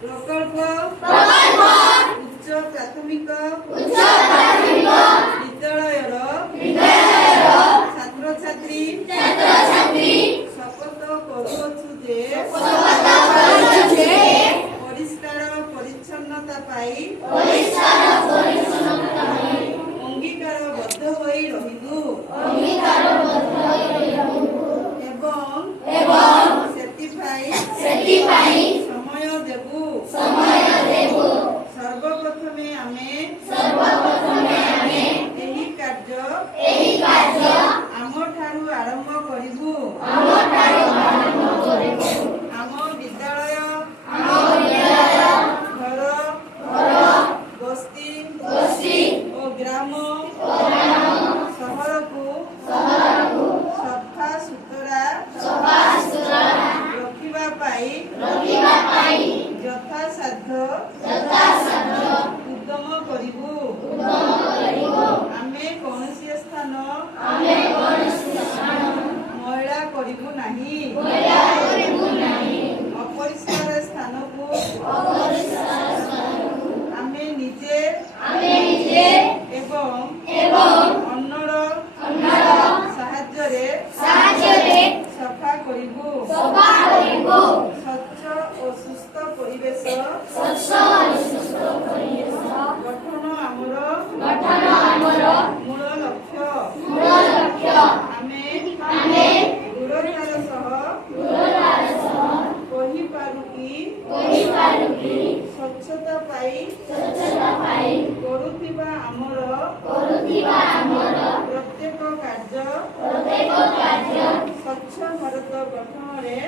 प्रकल्प उच्च प्राथमिक विद्यालयर छात्र छात्री शपथ करुछु जे परिष्कार परिच्छन्नता पाई अंगीकारबद्ध होई रहिलु एवं सेतिपाई समय देबु सर्वप्रथमे आमे एही कार्य आमठारु आरंभ करिबु आम विद्यालय घर बस्ती और ग्राम शहर को सफा सुतरा रखिबा पाई यथासाध्य उद्यम करिबु आमे कोनोसी स्थान मैला करिबु नाही अपरिष्कार स्थान को आमे निजे एवं अन्नर साहाय्य सफा करिबु स्वच्छ और सुस्थ परिवेश गठन आमर मूल लक्ष्य आमे दृढ़तार सह कहि कि स्वच्छता पाई करुथिबा आमर प्रत्येक कार्य स्वच्छ भारत गठन रे